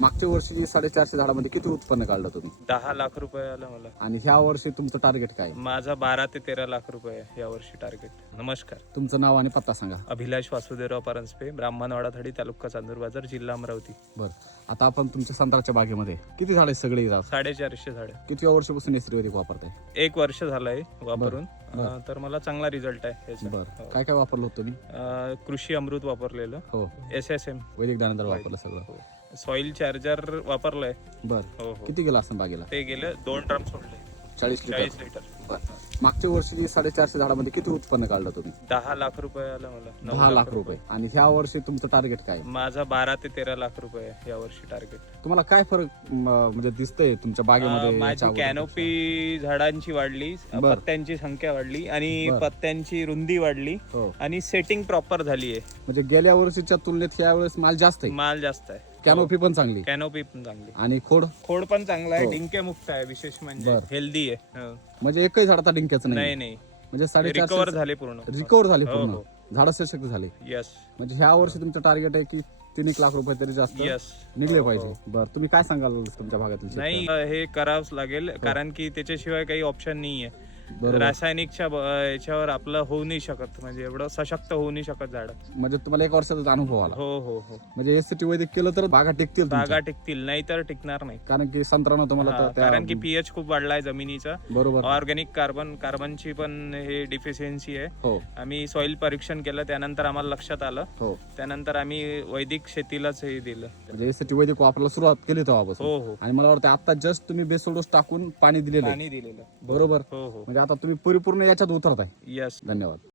मागच्या वर्षी 450 झाडामध्ये किती उत्पन्न काढलं तुम्ही? 10 लाख रुपये आलं मला. आणि ह्या वर्षी तुमचं टार्गेट काय आहे? माझा 12 ते 13 लाख रुपये आहे या वर्षी टार्गेट. नमस्कार. तुमचं नाव आणि पत्ता सांगा. अभिलाष वासुदेवराव परांजपे, ब्राह्मणवाडा थडी, तालुका चांदूर बाजार, जिल्हा अमरावती. बरं, आता आपण तुमच्या संत्र्याच्या बागेमध्ये किती झाडे सगळे येतात? 450 झाडे. किती वर्षापासून नैसर्गिक वापरताय? 1 वर्ष झालंय वापरून. बरं. तर मला चांगला रिझल्ट आहे याचा. बरं, काय काय वापरलं होतं तुम्ही? कृषी अमृत वापरलेलं, हो, SSM, वैदिक दाणेदार वापरलं सगळं. सॉइल चार्जर वापरलंय. बरं, हो हो. किती गेला असं बागेला? ते गेले 2 ड्रम सोडले, 40 लिटर. 40 लिटर. बरं, मागच्या वर्षी 450 झाडामध्ये किती उत्पन्न काढलं तुम्ही? 10 लाख रुपये आलं मला. 10 लाख रुपये. आणि ह्या वर्षी तुमचं टार्गेट काय आहे? माझा 12 ते 13 लाख रुपये आहे या वर्षी टार्गेट. तुम्हाला काय फरक म्हणजे दिसतंय तुमच्या बागेमध्ये? माझी याच्या अगोदर? कॅनोपी झाडांची वाढली, बर. पत्त्यांची संख्या वाढली आणि बर. पत्त्यांची रुंदी वाढली हो, आणि सेटिंग प्रॉपर झाली आहे. म्हणजे गेल्या वर्षीच्या तुलनेत ह्या वेळेस माल जास्त आहे, माल जास्त आहे, कॅनोपी पण चांगली कॅनोपी पण चांगली, आणि खोड खोड पण चांगला आहे, हो. डिंके मुक्त आहे, विशेष म्हणजे बर. हेल्दी आहे. हो. म्हणजे एकही झाड आता डिंक्याचं नाही नाही. नाही, म्हणजे रिकवर 450 झाले पूर्ण. रिकवर झाले हो, पूर्ण, हो. झाड सशक्त झाले. यस म्हणजे ह्या वर्षी तुमचं टार्गेट आहे की 3 लाख रुपये तरी जास्त यस निघले हो, पाहिजे. हो. बरं, तुम्ही काय सांगाल तुमच्या भागातील नाही, शेतकऱ्यांना? हे करावंच लागेल, कारण की त्याच्याशिवाय काही ऑप्शन नाहीये. बरोबर. रासायनिकच्या याच्यावर आपलं होऊ नाही शकत, म्हणजे एवढं सशक्त होऊ नाही शकत झाड. म्हणजे तुम्हाला 1 वर्षाचा अनुभव आला. हो हो हो. म्हणजे एसटी वैदिक केलं तर बागा टिकतील तुमच्या. बागा टिकतील, नाही तर टिकणार नाही. कारण की संत्र्यानं तुम्हाला हा, तर त्या- कारण की पीएच खूप वाढलाय जमिनीचा. बरोबर. ऑर्गॅनिक कार्बनची पण हे डिफिशियन्सी आहे. हो आम्ही सॉइल परीक्षण केलं, त्यानंतर आम्हाला लक्षात आलं, हो, त्यानंतर आम्ही वैदिक शेतीलाच हे दिलं. म्हणजे एसटी वैदिक वापरायला सुरुवात केली तेव्हापासून. हो हो, आणि मला वाटतं आता जस्ट तुम्ही बेसोल डोस टाकून पाणी दिलेलं आहे. पाणी दिलेलं. बरोबर. हो हो. म्हणजे आता तुम्ही परिपूर्ण याच्यात उतरताय. यस. धन्यवाद.